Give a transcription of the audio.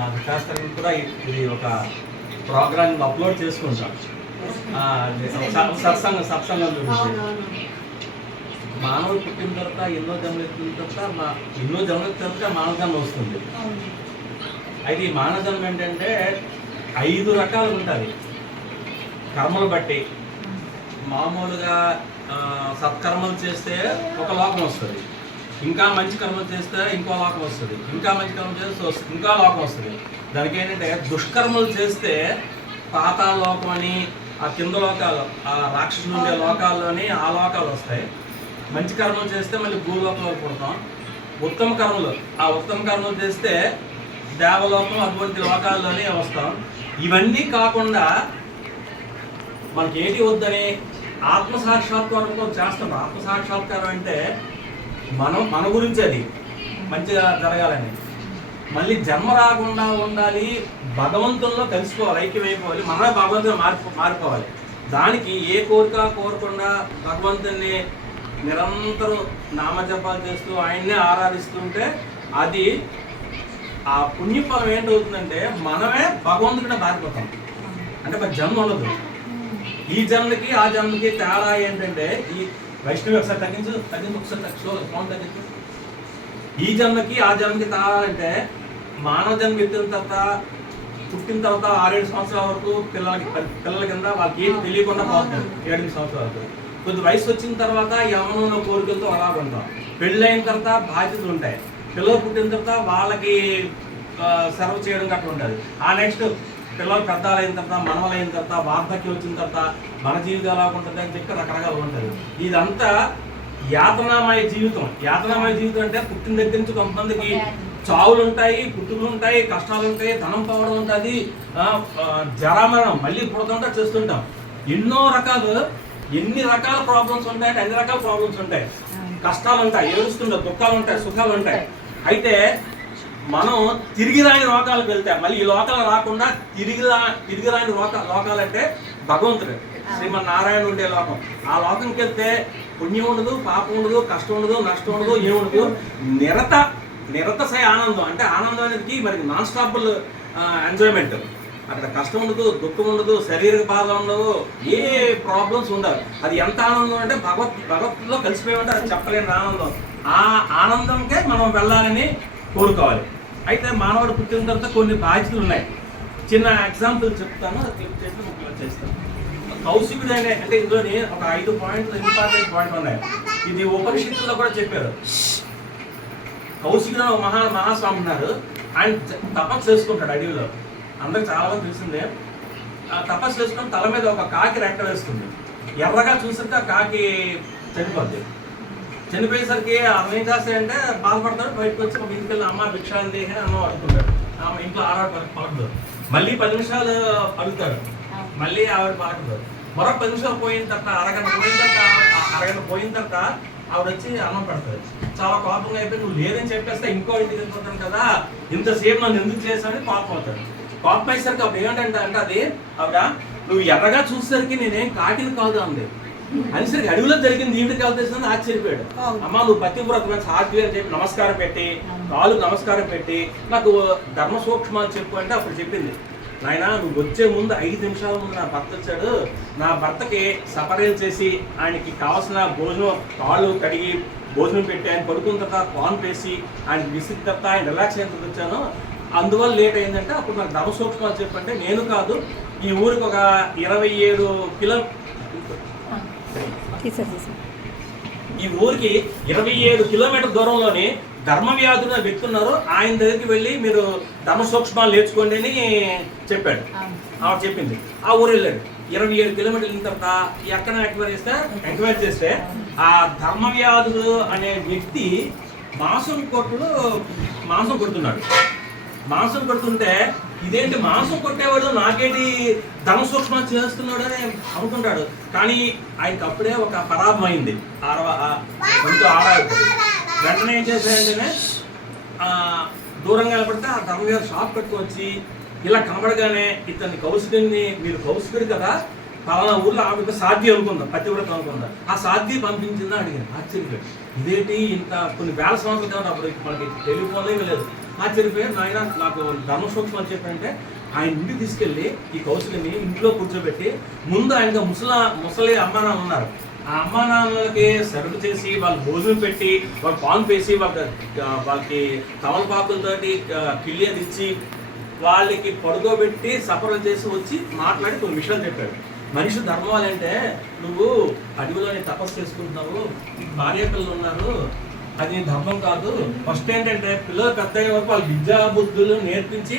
మా వికాసతరం కూడా ఇది ఒక ప్రోగ్రామ్ అప్లోడ్ చేసుకుంటాం. సత్సంగం గురించి మానవుడు పుట్టిన తర్వాత ఎన్నో జన్మలు ఎత్తిన తర్వాత ఎన్నో జన్మలు ఎత్తిన తర్వాత మానవ జన్మ వస్తుంది. అయితే ఈ మానవ జన్మ ఏంటంటే 5 రకాలు ఉంటుంది కర్మలు బట్టి. మామూలుగా సత్కర్మలు చేస్తే ఒక లోకం వస్తుంది, ఇంకా మంచి కర్మలు చేస్తే ఇంకో లోకం వస్తుంది, ఇంకా మంచి కర్మలు చేస్తే ఇంకా లోకం వస్తుంది. దానికి ఏంటంటే దుష్కర్మలు చేస్తే పాతాళ లోకం అని ఆ కింద లోకాలు, ఆ రాక్షసులు ఉండే లోకాల్లోని ఆ లోకాలు వస్తాయి. మంచి కర్మలు చేస్తే మళ్ళీ భూలోకంలో పుడతాం. ఉత్తమ కర్మలు చేస్తే దేవలోకం అటువంటి లోకాల్లోనే వస్తాం. ఇవన్నీ కాకుండా మనకి ఏంటి వద్దని ఆత్మసాక్షాత్కారం చేస్తాం. ఆత్మసాక్షాత్కారం అంటే మన గురించి అది మంచిగా జరగాలని, మళ్ళీ జన్మ రాకుండా ఉండాలి, భగవంతుల్లో కలిసిపోవాలి, ఐక్యమైపోవాలి, మనమే భగవంతుని మారిపోవాలి. దానికి ఏ కోరిక కోరకుండా భగవంతుని నిరంతరం నామజపాలు చేస్తూ ఆయన్నే ఆరాధిస్తుంటే అది ఆ పుణ్యఫలం ఏంటవుతుందంటే మనమే భగవంతుడిని మారిపోతాం. అంటే మరి జన్మ ఉండదు. ఈ జన్మకి ఆ జన్మకి తేడా ఏంటంటే, ఈ వైష్ణవి ఒకసారి తగ్గించు ఒకసారి ఫోన్ తగ్గించు. ఈ జన్మకి ఆ జన్మకి తేడా అంటే మానవ జన్మ ఎత్తిన తర్వాత పుట్టిన తర్వాత 6-7 సంవత్సరాల వరకు పిల్లల కింద వాళ్ళకి ఏది తెలియకుండా పోతుంది. 7 సంవత్సరాల వరకు కొద్ది వయసు వచ్చిన తర్వాత యవనంలో కోరికలతో అలా ఉంటాం. పెళ్ళైన తర్వాత బాధ్యతలు ఉంటాయి. పిల్లలు పుట్టిన తర్వాత వాళ్ళకి సర్వ్ చేయడం గట్రా ఉంటుంది. ఆ నెక్స్ట్ పిల్లలు పెద్దలు అయిన తర్వాత, మనవలు అయిన తర్వాత, వార్ధక్యం వచ్చిన తర్వాత మన జీవితం ఎలా ఉంటుంది అని చెప్పి రకరకాలు ఉంటుంది. ఇదంతా యాతనామయ జీవితం. యాతనామయ జీవితం అంటే పుట్టిన దగ్గర నుంచి కొంతమందికి చావులు ఉంటాయి, పుట్టుకలు ఉంటాయి, కష్టాలు ఉంటాయి, ధనం పోవడం ఉంటుంది, జరామరణం మళ్ళీ పుడుతుంటా చేస్తుంటాం. ఎన్ని రకాల ప్రాబ్లమ్స్ ఉంటాయంటే అన్ని రకాల ప్రాబ్లమ్స్ ఉంటాయి. కష్టాలు ఉంటాయి, ఏడుస్తుంటాయి, దుఃఖాలు ఉంటాయి, సుఖాలు ఉంటాయి. అయితే మనం తిరిగి రాని లోకాలకు వెళ్తే మళ్ళీ ఈ లోకాలు రాకుండా తిరిగి రాని లోకాలు అంటే భగవంతుడు శ్రీమన్నారాయణ ఉండే లోకం. ఆ లోకంకి వెళ్తే పుణ్యం ఉండదు, పాపం ఉండదు, కష్టం ఉండదు, నష్టం ఉండదు, ఏముండదు. నిరతశయ ఆనందం. అంటే ఆనందం అనేది మరి నాన్ స్టాపుల్ ఎంజాయ్మెంట్. అక్కడ కష్టం ఉండదు, దుఃఖం ఉండదు, శారీరక బాధ ఉండదు, ఏ ప్రాబ్లమ్స్ ఉండవు. అది ఎంత ఆనందం అంటే భగవత్తులో కలిసిపోయి అది చెప్పలేని ఆనందం. ఆ ఆనందంకే మనం వెళ్ళాలని కోరుకోవాలి. అయితే మానవుడు పుట్టిన తర్వాత కొన్ని బాధ్యతలు ఉన్నాయి. చిన్న ఎగ్జాంపుల్ చెప్తాను, క్లిక్ చేసి ముఖ్యంగా చేస్తాను. కౌశికుడు అంటే ఇందులోని ఒక 5 పాయింట్లు ఇంపార్టెంట్ పాయింట్ ఉన్నాయి. ఇది ఉపనిషత్తుల్లో కూడా చెప్పారు. కౌశికుడు ఒక మహాస్వామి ఉన్నారు. ఆయన తపస్సు చేసుకుంటాడు అడవిలో. అందరికి చాలా మంది తెలిసిందే. తపస్సు చేసుకుని తల మీద ఒక కాకి రెక్క వేస్తుంది. ఎర్రగా చూస్తుంటే ఆ కాకి చనిపోద్ది. చనిపోయేసరికి అమ్మ ఏం చేస్తాయంటే బాధపడతాడు. బయటకు వచ్చి ఒక ఇంటికి వెళ్ళి అమ్మ భిక్షాన్ని అమ్మ అడుగుతుంటాడు. ఆమె ఇంట్లో పలకదు. మళ్ళీ 10 నిమిషాలు అడుగుతాడు, మళ్ళీ ఆవిడ పలకదు. మరొక 10 నిమిషాలు పోయిన తర్వాత అరగంట పోయిన తర్వాత ఆవిడ వచ్చి అన్నం పెడతాడు. చాలా కోపంగా అయిపోయి నువ్వు లేదని చెప్పేస్తే ఇంకో ఇంటికి వెళ్ళిపోతాను కదా, ఇంతసేపు నన్ను ఎందుకు చేసావని కోపం అవుతాడు. కోపం అయ్యేసరికి అప్పుడు ఏంటంటే అది ఆవిడ నువ్వు ఎర్రగా చూసేసరికి నేనేం కాకిని కాదు అంది. అనేసరికి అడవిలో జరిగింది ఈవిడికి వెళ్తేసిందని ఆశ్చర్యపోయాడు. అమ్మ నువ్వు పతివ్రత సాధ్వి అని చెప్పి నమస్కారం పెట్టి, కాలుకు నమస్కారం పెట్టి నాకు ధర్మ సూక్ష్మాలు చెప్పు అంటే అప్పుడు చెప్పింది, నాయన నువ్వు వచ్చే ముందు 5 నిమిషాల ముందు నా భర్త వచ్చాడు. నా భర్తకి సపరేట్ చేసి ఆయనకి కావాల్సిన భోజనం కాళ్ళు కడిగి భోజనం పెట్టి ఆయన పడుకున్న తర్వాత కాన్ వేసి ఆయన విసిరి తర్వాత ఆయన రిలాక్స్ అయిన వచ్చాను. అందువల్ల లేట్ అయిందంటే అప్పుడు నాకు ధర్మ సూక్ష్మాలు చెప్పంటే నేను కాదు ఈ ఊరికి ఒక 27 కిలోమీటర్ దూరంలోని ధర్మవ్యాధులు వ్యక్తి ఉన్నారు. ఆయన దగ్గరికి వెళ్ళి మీరు ధర్మ సూక్ష్మాలు నేర్చుకోండి అని చెప్పాడు. ఆవిడ చెప్పింది. ఆ ఊరు వెళ్ళాడు. 27 కిలోమీటర్లు వెళ్ళిన తర్వాత ఎక్కడ ఎంక్వైరీ చేస్తే ఆ ధర్మవ్యాధులు అనే వ్యక్తి మాంసం కొడుతున్నాడు. మాంసం కొడుతుంటే ఇదేంటి మాంసం కొట్టేవాడు నాకేంటి ధర్మ సూక్ష్మాలు చేస్తున్నాడు అని అనుకుంటాడు. కానీ ఆయనకి అప్పుడే ఒక పరాభం అయింది. వెంటనే ఏం చేశాడంటేనే దూరంగా నిలబడితే ఆ ధర్మవ్యాధి షాప్ కట్టుకొచ్చి ఇలా కనబడగానే ఇతన్ని కౌశికుడిని మీరు కౌశికుడు కదా పలానా ఊర్లో ఆవిడ సాధ్వి అనుకుందాం, పతివ్రత అనుకుందాం, ఆ సాధ్వి పంపించిందా అడిగాను. ఆశ్చర్యపోయాడు. ఇదేంటి ఇంత కొన్ని వేల సంవత్సరాలు కాబట్టి అప్పుడు మనకి టెలిఫోన్లో లేదు, ఆశ్చర్యపోయారు. నాయన నాకు ధర్మ సూక్ష్మం చెప్పంటే ఆయన ఇంటికి తీసుకెళ్ళి ఈ కౌశల్యని ఇంట్లో కూర్చోబెట్టి ముందు ఆయనగా ముసలి అమ్మా నాన్న ఉన్నారు. ఆ అమ్మా నాన్నలకి సరుకు చేసి వాళ్ళు భోజనం పెట్టి వాళ్ళు పాన్ వేసి వాళ్ళకి తమలపాకులతోటి కిళ్ళి అది ఇచ్చి వాళ్ళకి పడుకోబెట్టి సఫరం చేసి వచ్చి మాట్లాడి కొన్ని విషయాలు చెప్పాడు. మనిషి ధర్మం అంటే నువ్వు అడవిలోని తపస్సు చేసుకుంటున్నావు, భార్య పిల్లలు ఉన్నారు, అది ధర్మం కాదు. ఫస్ట్ ఏంటంటే పిల్లలు పెద్ద అయ్యే వరకు వాళ్ళ విద్యా బుద్ధులు నేర్పించి